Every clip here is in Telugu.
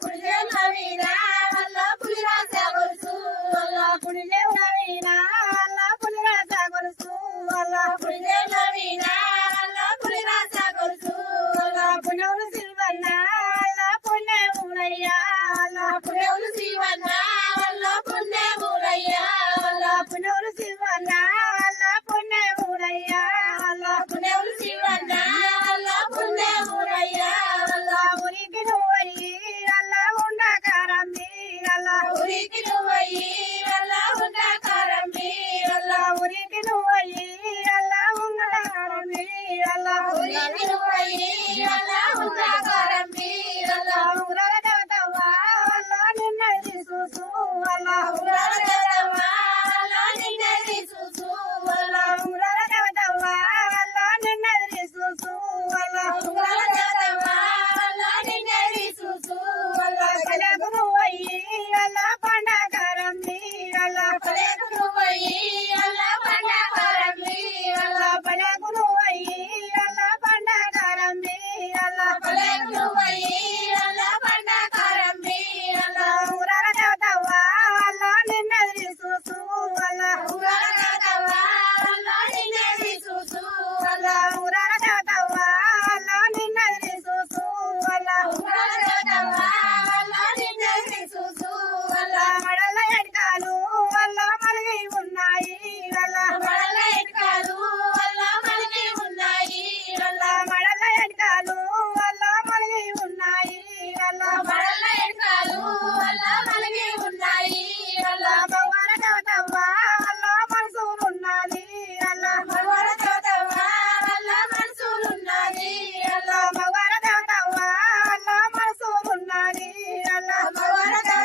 పులిలే నవీనా వల్ల పులిరాజా గొలుసు వల్ల పులిలే నవీనా Bye.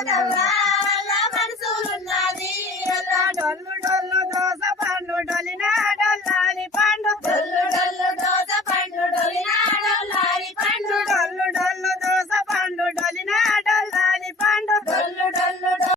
Bye.